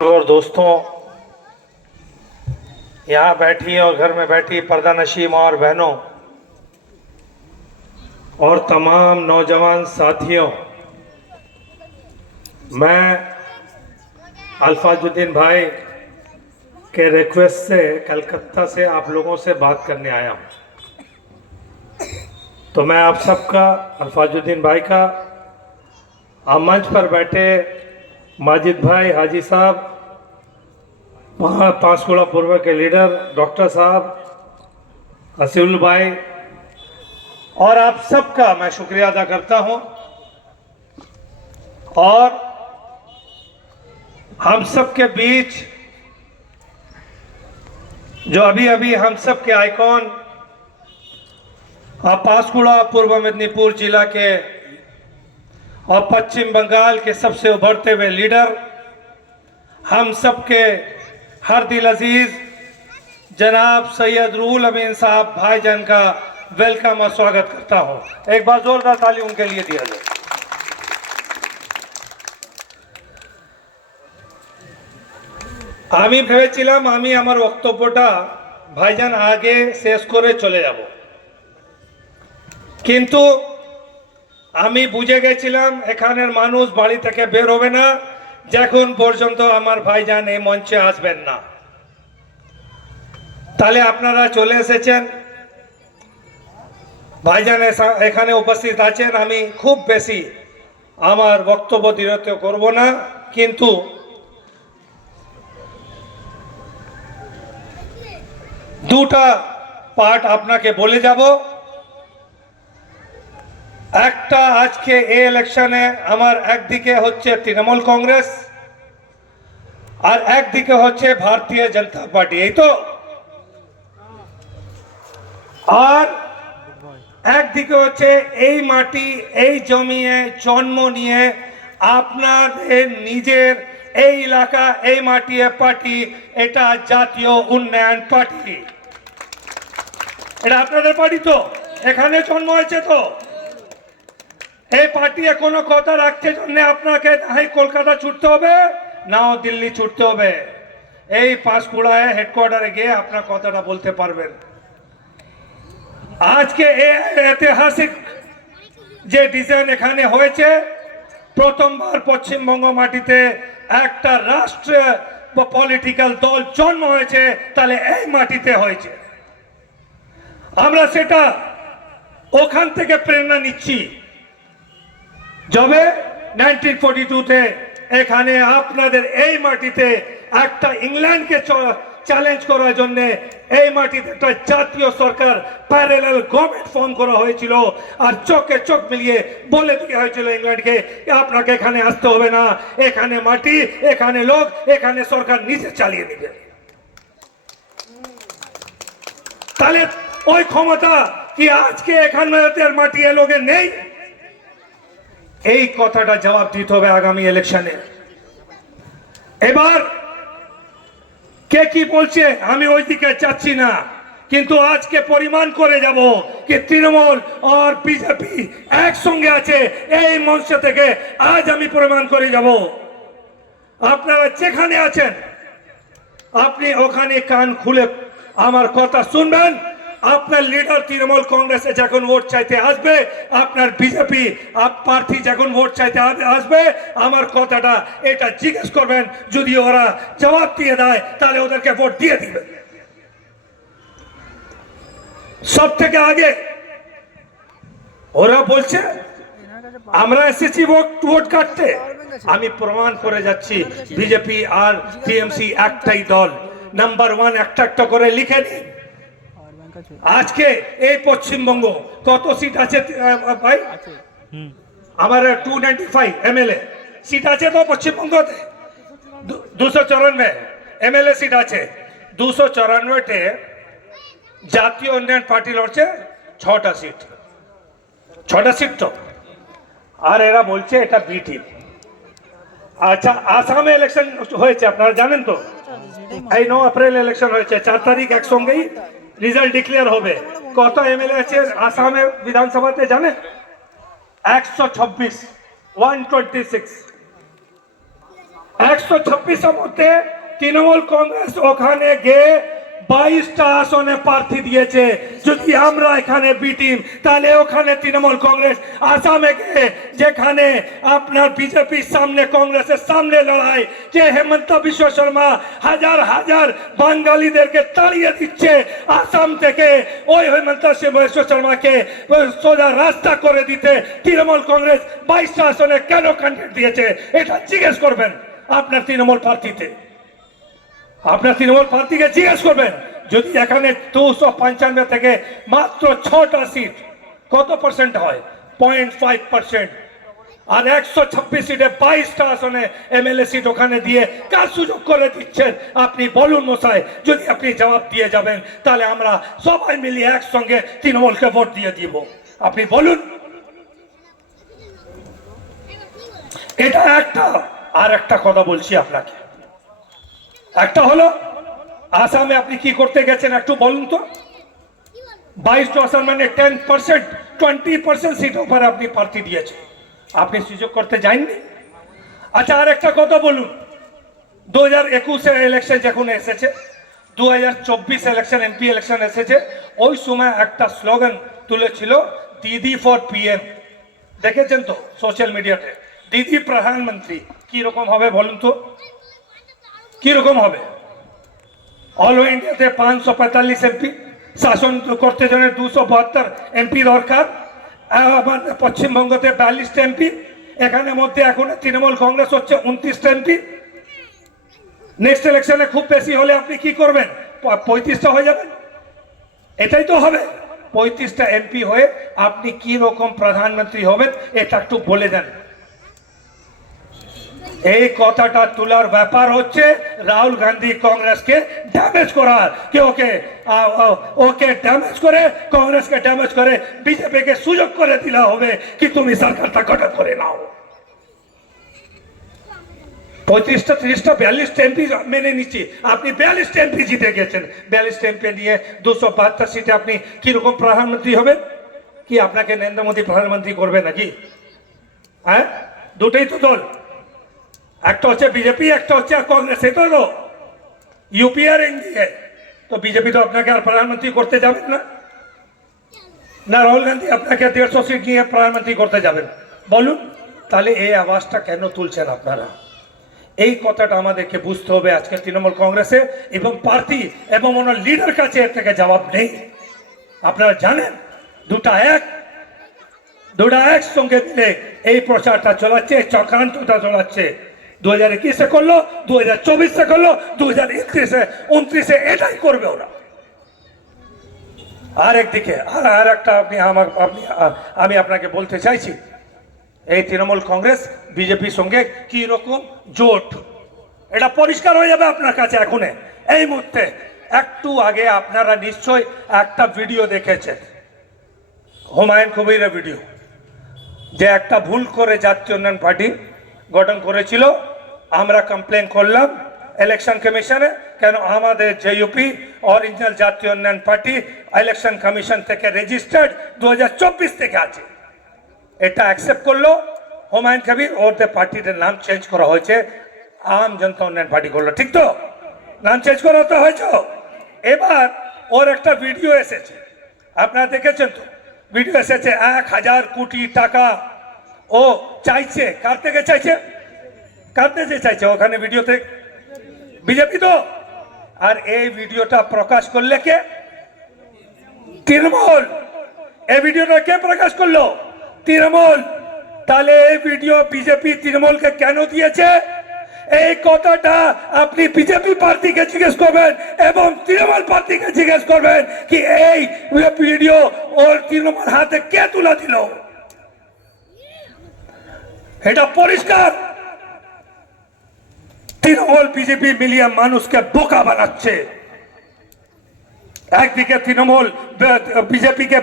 और दोस्तों, यहाँ बैठी और घर में बैठी पर्दा नशीं माँ और बहनों और तमाम नौजवान साथियों, मैं अल्फाजुद्दीन भाई के रिक्वेस्ट से कलकत्ता से आप लोगों से बात करने आया हूँ। तो मैं आप सबका, अल्फाजुद्दीन भाई का, मंच पर बैठे माजिद भाई, हाजी साहब, पांचकुड़ा पूर्व के लीडर डॉक्टर साहब, हसीउल भाई और आप सबका मैं शुक्रिया अदा करता हूं। और हम सब के बीच जो अभी अभी हम सब के आइकॉन पांचकुड़ा पूर्व मेदिनीपुर जिला के और पश्चिम बंगाल के सबसे उभरते हुए लीडर, हम सब के हर दिल अजीज जनाब सैयद रूहुल अमीन साहब भाईजान का वेलकम और स्वागत करता हूं। एक बार जोरदार ताली उनके लिए दिया जाए। আমি ভেবেছিলাম আমি আমার বক্তব্যটা ভাইজান আগে শেষ করে চলে যাব, কিন্তু আমি বুঝে গেছিলাম এখানের মানুষ বাড়ি থেকে বের হবে না যখন পর্যন্ত আমার ভাইজান এই মঞ্চে আসবেন না। তাহলে আপনারা চলে এসেছেন, ভাইজান এখানে উপস্থিত আছেন। আমি খুব বেশি আমার বক্তব্য দীর্ঘায়িত করব না, কিন্তু দুটা পার্ট আপনাকে বলে যাব। একটা, আজকে এই ইলেকশনে আমার একদিকে হচ্ছে তৃণমূল কংগ্রেস আর একদিকে হচ্ছে ভারতীয় জনতা পার্টি, এই তো। আর একদিকে হচ্ছে এই মাটি এই জমিয়ে জন্ম নিয়ে আপনাদের নিজের এই এলাকা এই মাটিয়ে পার্টি, এটা জাতীয় উন্নয়ন পার্টি। এটা আপনাদের পার্টি তো, এখানে জন্ম হয়েছে তো। এই পার্টি কোনো কথা রাখতে জন্য আপনাকে না কলকাতা ছুটতে হবে নাও দিল্লি ছুটতে হবে, এই পাঁশকুড়ায় হেডকোয়ার্টারে গিয়ে আপনার কথাটা বলতে পারবেন। আজকে এই ঐতিহাসিক যে ডিজাইন এখানে হয়েছে, প্রথমবার পশ্চিমবঙ্গ মাটিতে একটা রাষ্ট্রীয় পলিটিক্যাল দল জন্ম হয়েছে, তাহলে এই মাটিতে হয়েছে। আমরা সেটা ওখান থেকে প্রেরণা নিচ্ছি। যবে 1942-তে এখানে আপনাদের এই মাটিতে একটা ইংল্যান্ডকে চ্যালেঞ্জ করার জন্য এই মাটিতে একটা জাতীয় সরকার প্যারালাল গভর্নমেন্ট ফর্ম করা হয়েছিল, আর চোখে চোখ মিলিয়ে বলে দেওয়া হয়েছিল ইংল্যান্ডকে আপনাকে এখানে আসতে হবে না, এখানে মাটি, এখানে লোক, এখানে সরকার নিজে চালিয়ে নেবে। তাহলে ওই ক্ষমতা কি আজকে এখানকার মাটি এ লোকের নেই? এই কথাটা জবাব দিতে হবে আগামী ইলেকশনে। এবার কে কি বলছে আমি ওই দিকে যাচ্ছি না, কিন্তু আজকে পরিমাণ করে যাব যে তৃণমূল আর বিজেপি একসঙ্গে আছে। এই মঞ্চ থেকে আজ আমি প্রমাণ করে যাব। আপনারা যেখানে আছেন আপনি ওখানে কান খুলে আমার কথা শুনবেন। আপনার লিডার তৃণমূল কংগ্রেসে যখন ভোট চাইতে আসবে, আপনার বিজেপি প্রার্থী যখন ভোট চাইতে আসবে, আমার কথাটা এটা জিজ্ঞেস করবেন। যদি ওরা জবাব দিয়ে দেয় তাহলে ওদেরকে ভোট দিয়ে দিবেন। সব থেকে আগে ওরা বলছে আমরা এসেছি ভোট কাটতে। আমি প্রমাণ করে যাচ্ছি বিজেপি আর টিএমসি একটাই দল। নাম্বার 1 একটা একটা করে লিখে নিন। আজকে এই পশ্চিমবঙ্গ কত সিট আছে ভাই? আমার 295 এমএলএ সিট আছে তো পশ্চিমবঙ্গতে। 294 এমএলএ সিট আছে। 294-টে জাতীয় উন্নয়ন পার্টি লড়ছে 6টা সিট। 6টা সিট তো। আর এরা বলছে এটা বি টিম। আচ্ছা, আসামে ইলেকশন হয়েছে আপনারা জানেন তো। এই 9 এপ্রিল ইলেকশন হয়েছে, 4 তারিখ একসঙ্গেই রিজাল্ট ডিক্লেয়ার হবে। কত এমএলএ আছে আসামে বিধানসভাতে জানেন? 126, 126। 126-এর মধ্যে তৃণমূল কংগ্রেস ওখানে গিয়ে 22টা আসনে প্রার্থী দিয়েছে। যদি আমরা এখানে বি টিম, তাহলে ওখানে তৃণমূল কংগ্রেস আসামে গিয়ে যেখানে আপনার বিজেপির সামনে, কংগ্রেসের সামনে লড়াই, যে হেমন্ত বিশ্ব শর্মা হাজার হাজার বাঙালিদেরকে তাড়িয়ে দিচ্ছে আসাম থেকে, ওই হেমন্ত বিশ্ব শর্মাকে সোজা রাস্তা করে দিতে তৃণমূল কংগ্রেস 22টা আসনে কেন ক্যান্ডিডেট দিয়েছে, এটা জিজ্ঞেস করবেন আপনার তৃণমূল প্রার্থীতে। আপনার তৃণমূল প্রার্থীকে জিজ্ঞেস করবেন, যদি এখানে 295 থেকে মাত্র 6টা সিট, কত পার্সেন্ট হয়? 0.5%। আর 126 সিটে 22টা আসনে এমএলএ সিট ওখানে দিয়ে কার সুযোগ করে দিচ্ছেন আপনি বলুন মশাই। যদি আপনি জবাব দিয়ে যাবেন, তাহলে আমরা সবাই মিলিয়ে একসঙ্গে তৃণমূলকে ভোট দিয়ে দিব। আপনি বলুন। এটা একটা। আর একটা কথা বলছি আপনাকে, একটা হলো আসামে আপনি কি করতে গেছেন একটু বলুন তো। 22টা আসন মানে 10%, 20% সিট উপরে আপনি প্রার্থী দিয়েছেন, আপনি সুযোগ করতে যাননি। আচ্ছা, আর একটা কথা বলুন, 2021-এর ইলেকশন যখন এসেছে, 2024 ইলেকশন, এমপি ইলেকশন এসেছে, ওই সময় একটা স্লোগান তুলেছিল, দিদি ফর পিএম। দেখেছেন তো সোশ্যাল মিডিয়াতে, দিদি প্রধানমন্ত্রী। কি রকম হবে বলুন তো, কি রকম হবে? অল ইন্ডিয়াতে 545 এমপি, শাসন করতে জন্য 272 এমপি দরকার। আমার পশ্চিমবঙ্গতে 42টা এমপি, এখানে মধ্যে এখন তৃণমূল কংগ্রেস হচ্ছে 29টা এমপি। নেক্সট ইলেকশনে খুব বেশি হলে আপনি কি করবেন? 35টা হয়ে যাবেন। এটাই তো হবে। 35টা এমপি হয়ে আপনি কি রকম প্রধানমন্ত্রী হবেন, এটা একটু বলে দেন। এই কথাটা তোলার ব্যাপার হচ্ছে রাহুল গান্ধী কংগ্রেসকে ড্যামেজ করার, কি ওকে ড্যামেজ করে, কংগ্রেসকে ড্যামেজ করে বিজেপিকে সুযোগ করে দিলা হবে কি তুমি সরকারটা গঠন করে নাও। 35টা 30টা 42টা এমপি মেনে নিচ্ছি, আপনি 42টা এমপি জিতে গেছেন। 42টা এমপি নিয়ে 272 সিটে আপনি কিরকম প্রধানমন্ত্রী হবেন? কি আপনাকে নরেন্দ্র মোদী প্রধানমন্ত্রী করবে নাকি? হ্যাঁ, দুটোই তো দল, একটা হচ্ছে বিজেপি, একটা হচ্ছে কংগ্রেস। এই তো ইউপি আর এনডিএ। তো বিজেপি তো আপনাকে আর প্রধানমন্ত্রী করতে যাবেন না, না রাহুল গান্ধী আপনাকে 150 সিট নিয়ে প্রধানমন্ত্রী করতে যাবেন? বলুন। তাহলে এই আওয়াজটা কেন তুলছেন আপনারা? এই কথাটা আমাদেরকে বুঝতে হবে আজকে তৃণমূল কংগ্রেসে এবং প্রার্থী এবং ওনার লিডার কাছে এর থেকে জবাব নেই। আপনারা জানেন দুটা এক সঙ্গে মিলে এই প্রচারটা চালাচ্ছে, চক্রান্তটা চালাচ্ছে। 2021-এ করলো, 2024-এ করলো, 2029-এ এটাই করবে ওরা। আর একদিকে আর একটা আমি আপনাকে বলতে চাইছি, এই তৃণমূল কংগ্রেস বিজেপির সঙ্গে কি রকম জোট, এটা পরিষ্কার হয়ে যাবে আপনার কাছে এখন এই মুহূর্তে। একটু আগে আপনারা নিশ্চয় একটা ভিডিও দেখেছেন, হুমায়ুন কবিরের ভিডিও, যে একটা ভুল করে জাতীয় উন্নয়ন পার্টি গঠন করেছিল। আমরা কমপ্লেন করলাম ইলেকশন কমিশনে, কেন আমাদের জেইউপি অরিজিনাল জাতীয় উন্নয়ন পার্টি ইলেকশন কমিশন থেকে রেজিস্টার্ড 2024 থেকে আছে। এটা অ্যাকসেপ্ট করলো হুমায়ুন কবির, ওদের পার্টিটার নাম চেঞ্জ করা হয়েছে, আম জনতা উন্নয়ন পার্টি করলো। ঠিক তো? নাম চেঞ্জ করা তো হয়েছে। এবার ওর একটা ভিডিও এসেছে, আপনারা দেখেছেন তো? ভিডিও এসেছে 1000 কোটি টাকা ও চাইছে। কার থেকে চাইছে? চাইছে ওখানে ভিডিওতে বিজেপি তো। আর এই ভিডিওটা প্রকাশ করলে কে? তৃণমূল। এই ভিডিওটা কে প্রকাশ করলো? তৃণমূল। তাহলে এই ভিডিও বিজেপি তৃণমূলকে কেন দিয়েছে? এই কথাটা আপনি বিজেপি প্রার্থীকে জিজ্ঞেস করবেন এবং তৃণমূল প্রার্থীকে জিজ্ঞেস করবেন কি এই ভিডিও ওর তৃণমূল হাতে কে তুলে দিল। এটা পরিষ্কার তৃণমূল বিজেপি মিলিয়ে মানুষকে বোকা বানাচ্ছে। একদিকে তৃণমূল বিজেপিকে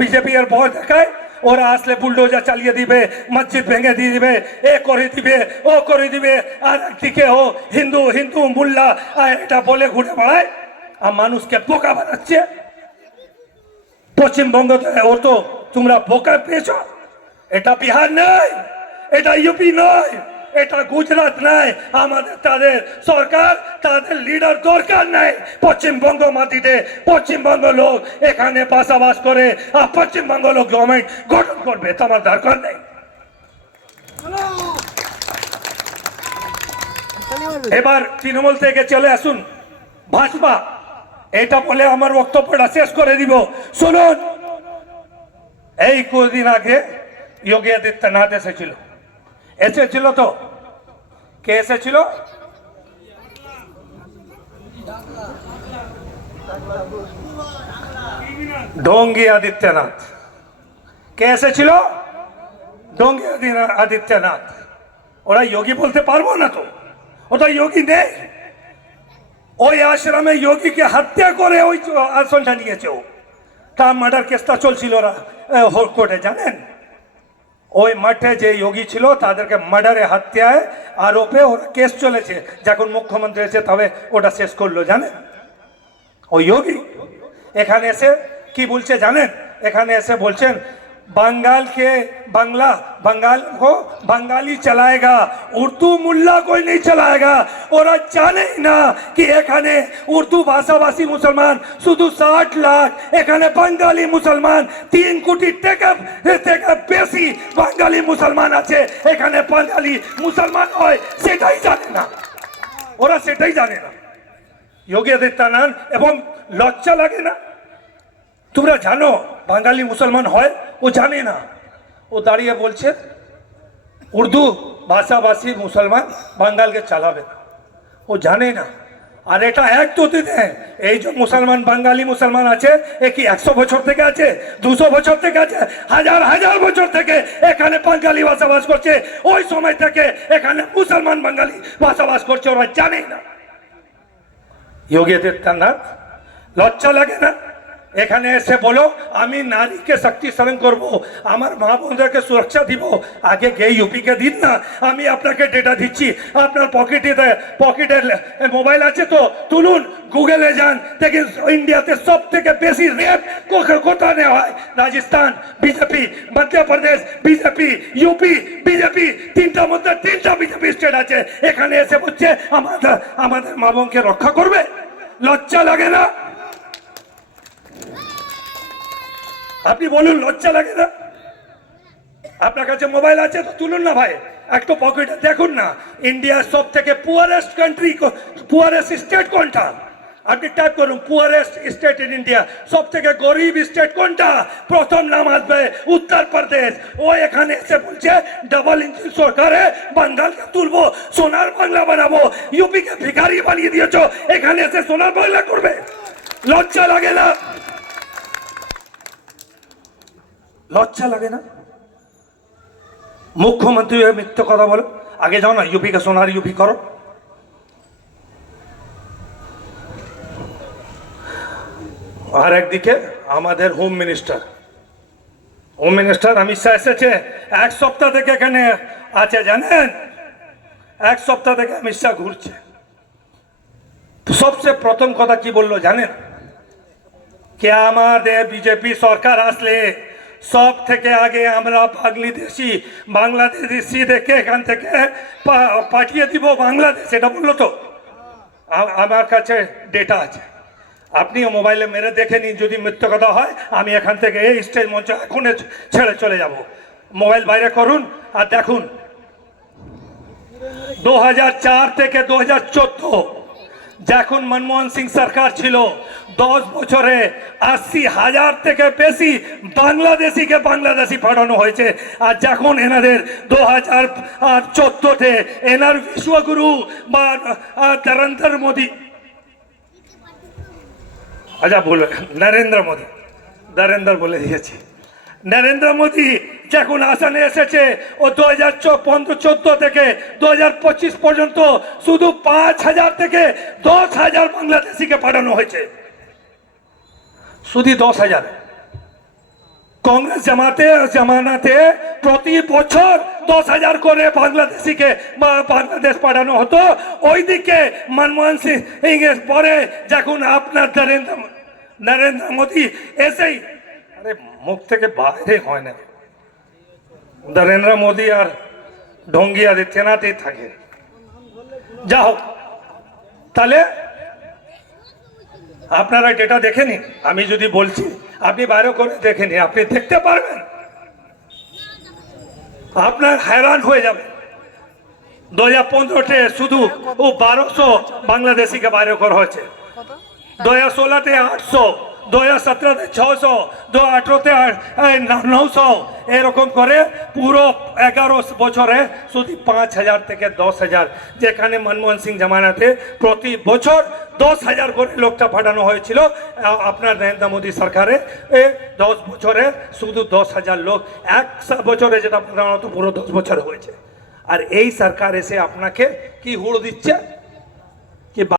বিজেপি এর ভয় দেখায়, ওরা আসলে বুলডোজার চালিয়ে দিবে, মসজিদ ভেঙে দিয়ে দিবে, এ করে দিবে, ও করে দিবে। আর একদিকে ও হিন্দু হিন্দু মোল্লা এটা বলে ঘুরে বেড়ায় আর মানুষকে বোকা বানাচ্ছে। পশ্চিমবঙ্গতে ও তো তোমরা বোকা পেয়েছ। এটা বিহার নয়, এটা ইউপি নয়, এটা গুজরাট নাই, আমাদের তাদের সরকার তাদের লিডার দরকার নাই। পশ্চিমবঙ্গ মাটিতে পশ্চিমবঙ্গ লোক এখানে বসবাস করে, আর পশ্চিমবঙ্গ লোক গভর্নমেন্ট গঠন করবে, তোমার দরকার নেই। এবার তৃণমূল থেকে চলে আসুন ভাজপা। এটা বলে আমার বক্তব্যটা শেষ করে দিব। শুনুন, এই কদিন আগে যোগী আদিত্যনাথ এসেছিল তো, কে এসেছিল? ঢঙ্গি আদিত্যনাথ। কে এসেছিল? ঢঙ্গি আদিত্যনাথ। ওরা যোগী বলতে পারবো না তো, ওটা যোগী নেই। ওই আশ্রমে যোগীকে হত্যা করে ওই আসনটা নিয়েছে। তার মার্ডার কেসটা চলছিল ওরা কোর্টে, জানেন? ওই মাঠে যে যোগী ছিল তাদেরকে মার্ডারে হত্যায় আরোপে ওরা কেস চলেছে। যখন মুখ্যমন্ত্রী এসে তবে ওটা শেষ করলো, জানেন? ওই যোগী এখানে এসে কি বলছে জানেন? এখানে এসে বলছেন बंगाल को बंगाली चलाएगा, उर्दू मुल्ला कोई नहीं चलाएगा। और जाने ना कि एखाने उर्दू भाषाभाषी मुसलमान शुधु 60 लाख, एखाने बंगाली मुसलमान 3 कोटी बेशी बंगाली मुसलमान आछे। एखाने बंगाली मुसलमान होय सेटाई जाने ना, ओरा सेटाई जाने ना। योगी आदित्यनाथ एवं लज्जा लागे ना? তোমরা জানো বাঙালি মুসলমান হয়? ও জানে না। ও দাঁড়িয়ে বলছে উর্দু ভাষাভাষী মুসলমান বাঙালকে চালাবে না, ও জানে না। আর এটা এক তো দিতে, এই যে মুসলমান বাঙালি মুসলমান আছে এ কি 100 বছর থেকে আছে, 200 বছর থেকে আছে, হাজার হাজার বছর থেকে এখানে বাঙালি বসবাস করছে। ওই সময় থেকে এখানে মুসলমান বাঙালি বসবাস করছে, ওরা জানে না। যোগী আদিত্যনাথ লজ্জা লাগে না? এখানে এসে বলো আমি নারীকে শক্তিশালী করব, আমার মা বোনদেরকে সুরক্ষা দিব। আগে গিয়ে ইউপিকে দিন না, আমি আপনাকে ডেটা দিচ্ছি। আপনার পকেটে মোবাইল আছে তো তুলুন, গুগলে যান, দেখেন ইন্ডিয়াতে সব থেকে বেশি রেপ কোথায় নেওয়া হয়? Rajasthan BJP, Madhya Pradesh BJP, UP BJP, তিনটার মধ্যে 3টা বিজেপি স্টেট আছে। এখানে এসে বলছে আমাদের মা বোনকে রক্ষা করবে। লজ্জা লাগে না? আপনি বলুন, লজ্জা লাগে না? আপনার কাছে মোবাইল আছে তো তুলুন না ভাই, একটু পকেটে দেখুন না। ইন্ডিয়ার সব থেকে পুয়ারেস্ট কান্ট্রি, পুয়ারেস্ট স্টেট কোনটা? আপনি টাইপ করুন পুয়ারেস্ট স্টেট ইন ইন্ডিয়া, সব থেকে গরিব স্টেট কোনটা? প্রথম নাম আসবে উত্তরপ্রদেশ। ও এখানে এসে বলছে ডাবল ইঞ্জিন সরকারে বাঙ্গালকে তুলবো, সোনার বাংলা বানাবো। ইউপিকে ভিখারি বানিয়ে দিয়েছো, এখানে এসে সোনার বাংলা করবে। লজ্জা লাগে না? লজ্জা লাগে না? মুখ্যমন্ত্রী মিথ্যে কথা বলো। আগে যাও না ইউপিকে সোনার ইউপি করো। আর একদিকে আমাদের হোম মিনিস্টার অমিত শাহ এসেছে, 1 সপ্তাহ থেকে এখানে আছে, জানেন? 1 সপ্তাহ থেকে অমিত শাহ ঘুরছে। সবচেয়ে প্রথম কথা কি বললো জানেন? কে আমাদের বিজেপি সরকার আসলে সব থেকে আগে আমরা বাংলাদেশি দেখে এখান থেকে পাঠিয়ে দিব বাংলাদেশ, এটা বললো তো। আমার কাছে ডেটা আছে, আপনিও মোবাইলে মেরে দেখে নিন। যদি মিথ্যে কথা হয় আমি এখান থেকে এই স্টেজ মঞ্চ এখন ছেড়ে চলে যাব। মোবাইল বাইরে করুন আর দেখুন, 2004 থেকে 2014 যখন মনমোহন সিং সরকার ছিল, 10 বছরে 80,000 থেকে বেশি বাংলাদেশি পাঠানো হয়েছে। আর যখন এনাদের 2014-তে এনার বিশ্বগুরু বা নরেন্দ্র মোদী, আচ্ছা বলে নরেন্দ্র বলে দিয়েছি, নরেন্দ্র মোদী যখন আসনে এসেছে, ও 2014 থেকে 2025 পর্যন্ত শুধু 5,000 থেকে 10,000 বাংলাদেশিকে পাঠানো হয়েছে, শুধু 10,000। কংগ্রেস জামানাতে প্রতি বছর 10,000 করে বাংলাদেশিকে বাংলাদেশ পাঠানো হতো। ওইদিকে মনমোহন সিং এর পরে যখন আপনার নরেন্দ্র মোদী এসেই, আরে মুখ থেকে বাইরে হয় না, নরেন্দ্র মোদী আর ঢঙ্গি আদিত্যনাথই থাকে। যা হোক, তাহলে আপনারা ডেটা দেখে নিন। আমি যদি বলছি আপনি বাইরে করে দেখে নিন, আপনি দেখতে পারবেন, আপনার हैरान হয়ে যাবে। 2015-তে শুধু 1200 বাংলাদেশিকে বাইরে করা হয়েছে, 2016-তে 800, 2017-তে 600, 2018-তে 900, এরকম করে পুরো 11 বছরে শুধু 5000 থেকে 10,000, যেখানে মনমোহন সিং জামানাতে প্রতি বছর 10,000 করে লোকটা পাঠানো হয়েছিল। আপনার নরেন্দ্র মোদী সরকারে 10 বছরে শুধু 10,000 লোক, 1 বছরে যেটা পাঠানো হতো পুরো 10 বছর হয়েছে। আর এই সরকার এসে আপনাকে কি হুড় দিচ্ছে?